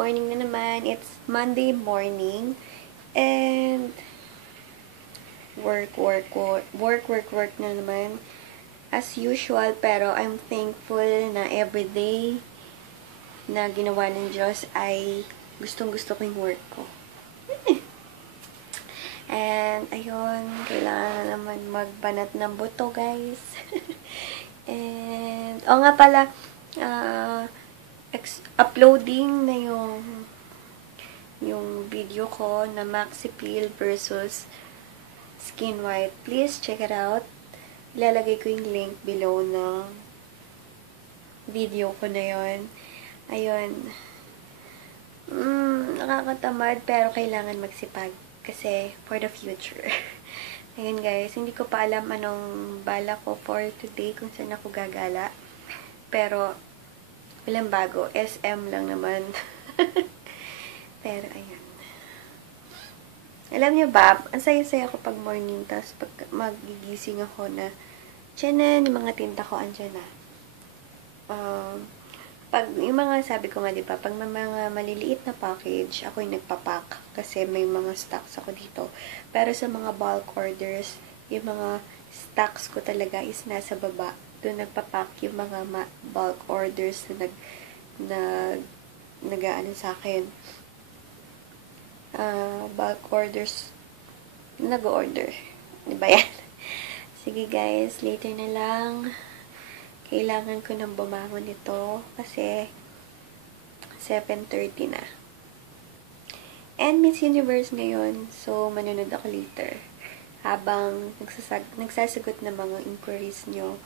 morning na naman. It's Monday morning. And work na naman. As usual, pero I'm thankful na everyday na ginawa ng Diyos ay gustong-gusto ko yung work ko. And, ayun, kailangan na naman magbanat ng buto, guys. And, nga pala, uploading na yung video ko na Maxi Peel versus Skin White. Please check it out. Ilalagay ko yung link below ng video ko na yon. Ayun. Nakakatamad pero kailangan magsipag. Kasi, for the future. Ayun guys, hindi ko pa alam anong bala ko for today kung saan ako gagala. Pero, walang bago. SM lang naman. Pero, ayun. Alam niyo ba, ang saya-saya ko pag morning, tapos pag magigising ako na, tiyan yung mga tinta ko, andyan na. Pag, yung mga, sabi ko nga, diba, pag may mga maliliit na package, ako yung nagpapack kasi may mga stocks ako dito. Pero sa mga bulk orders, yung mga stocks ko talaga is nasa baba. Doon nagpapack yung mga bulk orders na nag-aano sa akin. Bulk orders na nag-order. Diba yan? Sige guys, later na lang. Kailangan ko nang bumangon ito kasi 7:30 na. And Miss Universe ngayon, so manonood ako later. Habang nagsasagot ng mga inquiries nyo.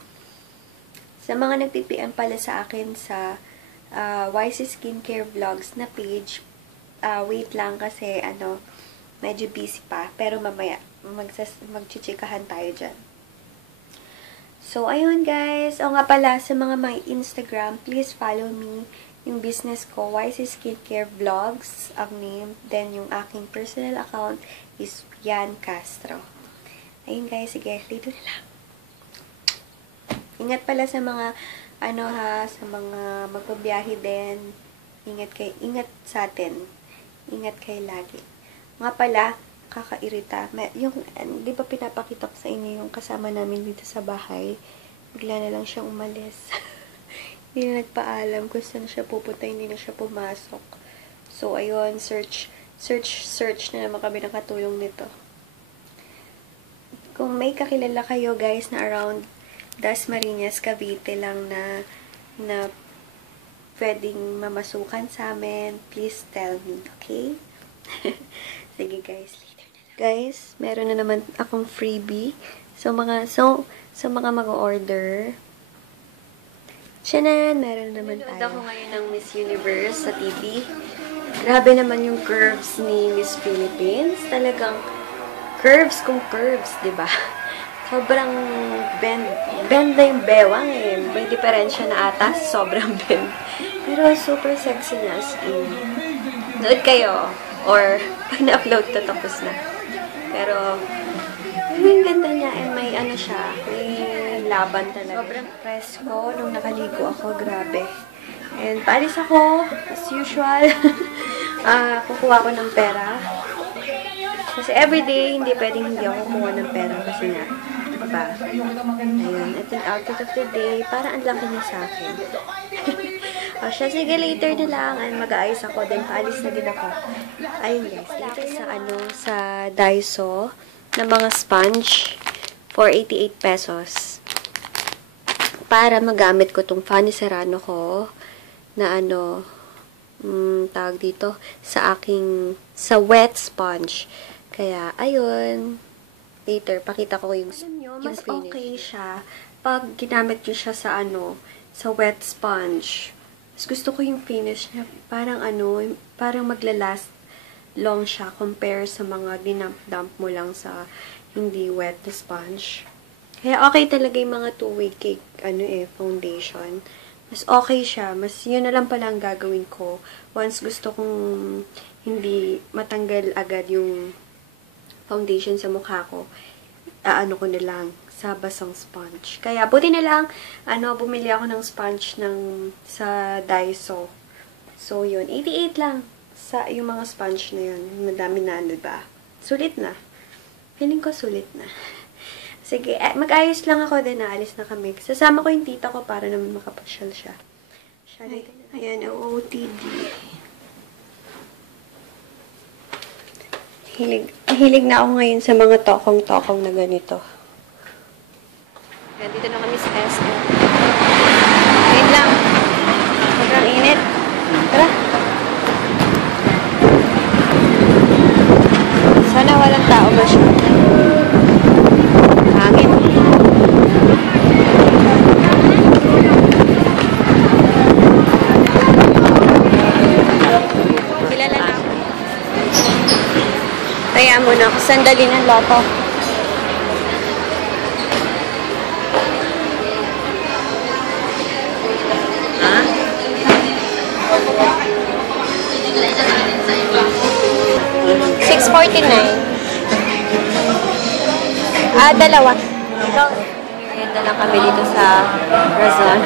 Sa mga nagpi-PM pala sa akin sa YC Skincare Vlogs na page, wait lang kasi medyo busy pa. Pero mamaya, magchichikahan tayo dyan. So, ayun guys. O nga pala, sa mga may Instagram, please follow me. Yung business ko, YC Skincare Vlogs, ang name. Then, yung aking personal account is Yan Castro. Ayun guys, sige, dito na lang. Ingat pala sa mga, sa mga magpabiyahe din. Ingat sa atin. Ingat kayo lagi. Nga pala, kakairita. Yung, di ba pinapakita ko sa inyo yung kasama namin dito sa bahay? Bigla na lang siyang umalis. Hindi na nagpaalam kung saan siya pupunta, hindi na siya pumasok. So, ayun, search na naman kami ng katulong nito. Kung may kakilala kayo, guys, na around Dasmariñas, Cavite lang na pwedeng mamasukan sa amin, please tell me, okay? Sige, guys. Guys, meron na naman akong freebie. So, sa mga mag-order, tiyanan, meron na naman tayo. Nanood ako ngayon ng Miss Universe sa TV. Grabe naman yung curves ni Miss Philippines. Talagang curves kung curves, diba? Sobrang bend na yung bewang eh. May diferensya na ata, sobrang bend. Pero super sexy niya, as in. Nood kayo. Or, pag na-upload to, tapos na. Pero, yung ganda niya, may siya, may laban talaga. Sobrang presko nung nakaligo ako, grabe. And, paalis ako, as usual. Kukuha ko ng pera. Kasi everyday, hindi pwedeng hindi ako kukuha ng pera kasi nga, diba? Ayun, ito yung outfit of the day. Para ang laki niya sa akin. Siya, sige, later na lang. And mag-aayos ako. Then, paalis na din ako. Ayun, guys. Later sa Daiso na mga sponge for 88 pesos. Para magamit ko tong Fanny Serrano ko na tawag dito, sa wet sponge. Kaya, ayun. Later, pakita ko yung mas finish. Okay siya pag ginamit nyo siya sa wet sponge. Mas gusto ko yung finish niya. Parang parang maglalast long siya compare sa mga dinamp-dump mo lang sa hindi wet na sponge. Kaya okay talaga yung mga two-way cake, foundation. Mas okay siya. Mas yun na lang pala ang gagawin ko. Once gusto kong hindi matanggal agad yung foundation sa mukha ko, ko na lang sa basang sponge. Kaya, buti na lang, bumili ako ng sponge sa Daiso. So, yun. 88 lang sa yung mga sponge na yun. Madami na, diba? Sulit na. Feeling ko sulit na. Sige, mag-ayos lang ako din. Naalis na kami. Sasama ko yung tita ko para naman makapasyal siya. Ayan, OOTD. Hilig na ako ngayon sa mga tokong-tokong na ganito. Ayan, dito na kami sa SM. Ngayon lang. Sobrang init. Tara. Sana walang tao masyado. Hangin. Kilala na ako. Kaya muna ako sandali ng loto. Ha? 649. Dalawa. Ikaw. Merienda lang kami dito sa Razon.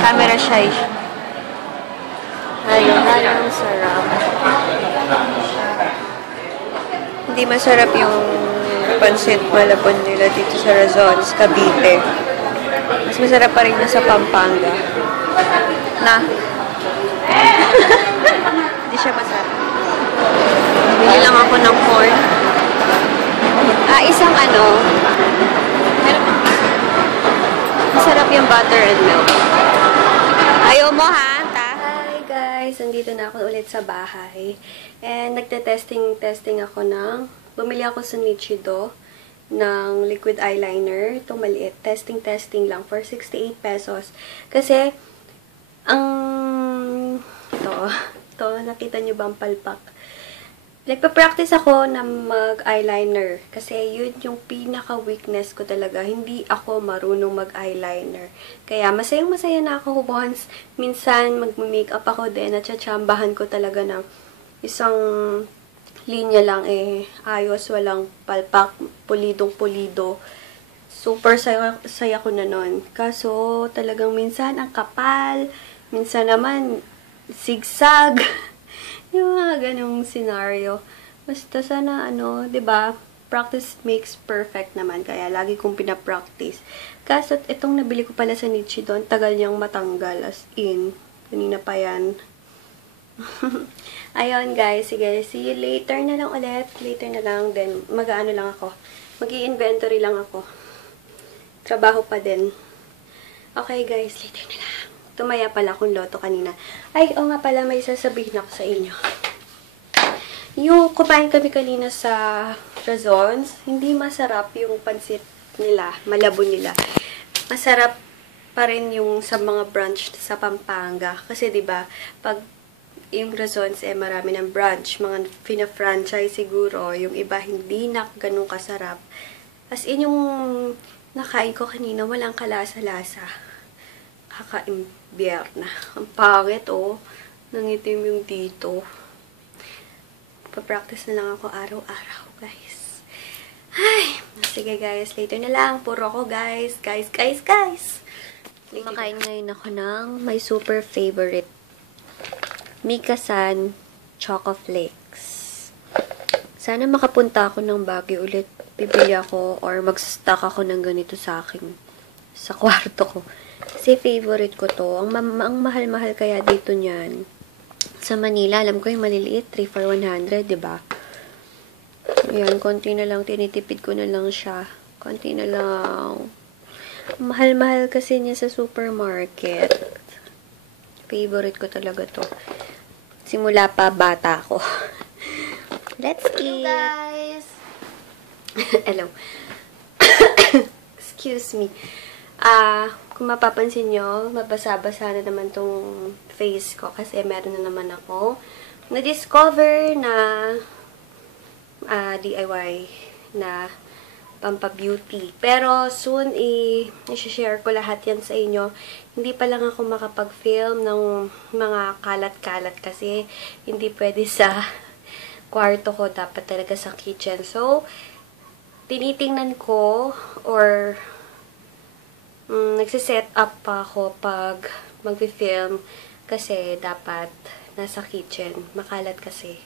Camera shy. Halo-halo, sarap. Hindi masarap yung pansit malabon nila dito sa Razon, sa Cavite. Mas masarap pa rin na sa Pampanga. Na. Hindi siya masarap. Bili lang ako ng corn. Isang masarap yung butter and milk. Ayaw mo ha? Hi guys! Nandito na ako ulit sa bahay. And nagte-testing ako bumili ako sa Nichido ng liquid eyeliner. Itong maliit. Testing lang for 68 pesos. Kasi, ito, nakita nyo ba ang palpak? Nagpa-practice ako na mag-eyeliner. Kasi yun yung pinaka-weakness ko talaga. Hindi ako marunong mag-eyeliner. Kaya masayang-masaya na ako once. Minsan mag-makeup ako din at tsatsambahan ko talaga ng isang linya lang ayos, walang palpak, pulidong-pulido. Super saya ko na nun. Kaso talagang minsan ang kapal, minsan naman zigzag. Yung mga ganong scenario. Basta sana, 'di ba? Practice makes perfect naman. Kaya lagi kong pinapractice. Kaso, itong nabili ko pala sa Nichido, ang tagal niyang matanggal. As in, kanina pa yan. Ayun, guys. Sige, see you later na lang ulit. Later na lang. Then, mag-ano lang ako. Mag-i-inventory lang ako. Trabaho pa din. Okay, guys. Later na lang. Tumaya pala akong loto kanina. Ay, nga pala, may sasabihin ako sa inyo. Yung kumain kami kanina sa Razons, hindi masarap yung pansit nila, malabo nila. Masarap pa rin yung sa mga branch sa Pampanga. Kasi 'di ba, pag yung Razons marami ng branch, mga fina-franchise siguro, yung iba hindi na ganun kasarap. As in yung nakain ko kanina, walang kalasa-lasa. Kaka-imbiyer na. Ang pangit, nangitim yung dito. Pa-practice na lang ako araw-araw, guys. Ay, sige guys, later na lang. Puro ako, guys. Guys. Makain ngayon ako ng my super favorite Mika-san Choco Flakes. Sana makapunta ako ng Baguio ulit. Bibili ako or mag-stock ako ng ganito sa kwarto ko. Kasi favorite ko to. Ang mahal-mahal kaya dito niyan. Sa Manila, alam ko yung maliliit, 3 for 100, diba? Ayan, konti na lang. Tinitipid ko na lang siya. Konti na lang. Mahal-mahal kasi niya sa supermarket. Favorite ko talaga to. Simula pa bata ko. Let's eat! Hello, guys! Hello. Excuse me. Kung mapapansin nyo, mabasa-basa na naman tong face ko kasi meron na naman ako na-discover na DIY na pampabeauty. Pero soon, i-share ko lahat yan sa inyo. Hindi pa lang ako makapag-film ng mga kalat-kalat kasi hindi pwede sa kwarto ko. Dapat talaga sa kitchen. So, tinitingnan ko or nagsiset up pa ako pag mag-film kasi dapat nasa kitchen. Makalat kasi.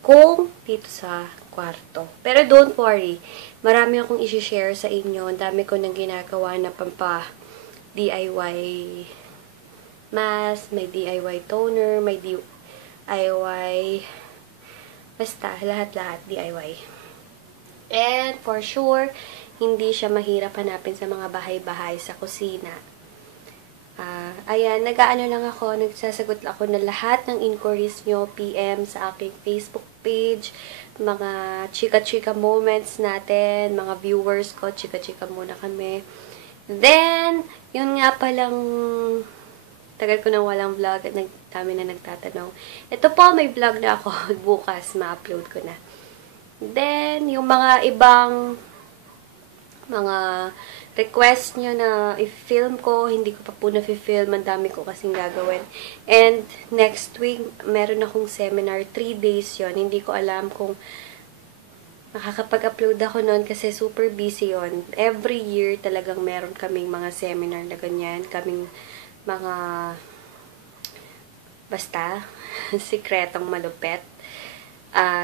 Kung dito sa kwarto. Pero don't worry. Marami akong isi-share sa inyo. Ang dami ko nang ginagawa na DIY mask, may DIY toner, may DIY basta, lahat-lahat DIY. And for sure, hindi siya mahirap hanapin sa mga bahay-bahay sa kusina. Ayan, nag-aano lang ako, nagsasagot ako na lahat ng inquiries nyo, PM sa aking Facebook page, mga chika-chika moments natin, mga viewers ko, chika-chika muna kami. Then, yun nga palang, tagal ko nang walang vlog at dami na nagtatanong. Ito po, may vlog na ako, bukas ma-upload ko na. Then, yung mga ibang mga request nyo na i-film ko, hindi ko pa po na-film, ang dami ko kasing gagawin. And next week, meron akong seminar, 3 days yon. Hindi ko alam kung makakapag-upload ako noon kasi super busy yon. Every year talagang meron kaming mga seminar na ganyan, kaming mga basta, sikretong malupet.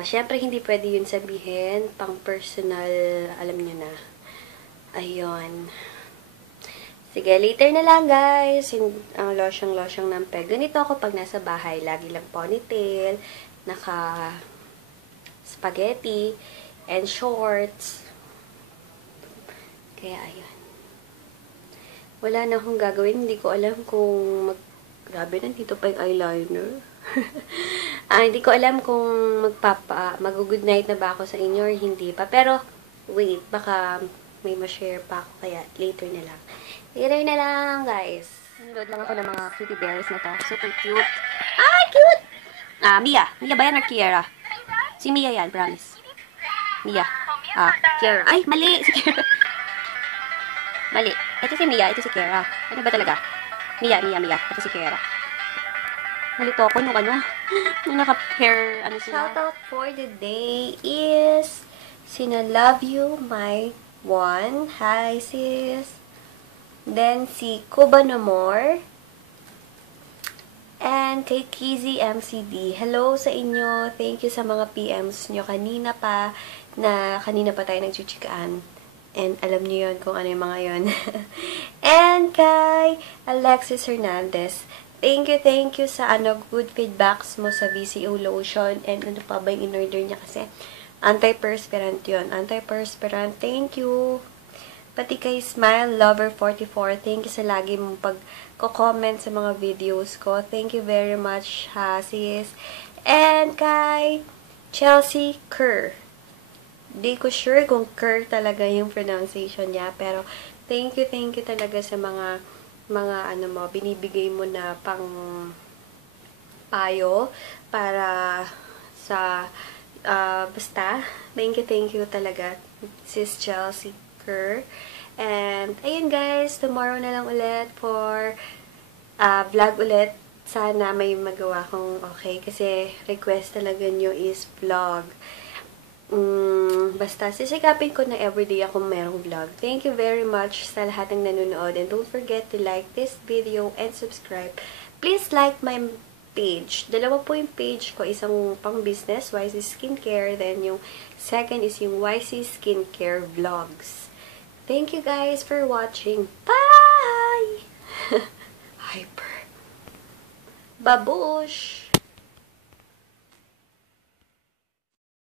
Syempre, hindi pwede yun sabihin, pang personal, alam nyo na. Ayun. Sige, later na lang, guys. Ang losyang-losyang ng peg. Ganito ako pag nasa bahay. Lagi lang ponytail, naka-spaghetti, and shorts. Kaya, ayun. Wala na akong gagawin. Hindi ko alam kung grabe, nandito pa yung eyeliner. Hindi ko alam kung mag-good night na ba ako sa inyo or hindi pa. Pero, wait, baka may ma-share pa ako, kaya later na lang. Later na lang, guys. Nanood lang ako ng mga cutie bears na to. Super cute. Ay, cute! Mia. Mia ba yan or Kiera? Si Mia yan, promise. Mia. Kiera. Ay, mali! Si Kiera. Mali. Ito si Mia, ito si Kiera. Ano ba talaga? Mia. Ito si Kiera. Nalito ako nung nung naka-hair, sila. Shoutout for the day is Sina Love You, My One. Hi, sis. Then, si Kuba Namor. And kay Kizzy MCD. Hello sa inyo. Thank you sa mga PMs nyo kanina pa tayo nagchuchikaan. And alam niyo yon kung ano yung mga yon. And kay Alexis Hernandez. Thank you sa good feedbacks mo sa VCO lotion. And ano pa ba yung in-order niya kasi antiperspirant yun. Antiperspirant. Thank you. Pati kay Smile Lover 44. Thank you sa lagi mong pag-comment sa mga videos ko. Thank you very much, ha, sis. And kay Chelsea Kerr. Di ko sure kung Kerr talaga yung pronunciation niya. Pero thank you talaga sa mga binibigay mo na pang payo para sa basta, thank you talaga, sis Chelsea Kerr. And, ayun guys, tomorrow na lang ulit for vlog ulit. Sana may magawa kong okay, kasi request talaga nyo is vlog. Basta, sisikapin ko na everyday akong merong vlog. Thank you very much sa lahat ng nanonood. And don't forget to like this video and subscribe. Please like my page. Dalawa po yung page ko. Isang pang business, YC Skincare. Then yung second is yung YC Skincare Vlogs. Thank you guys for watching. Bye! Hyper. Babush!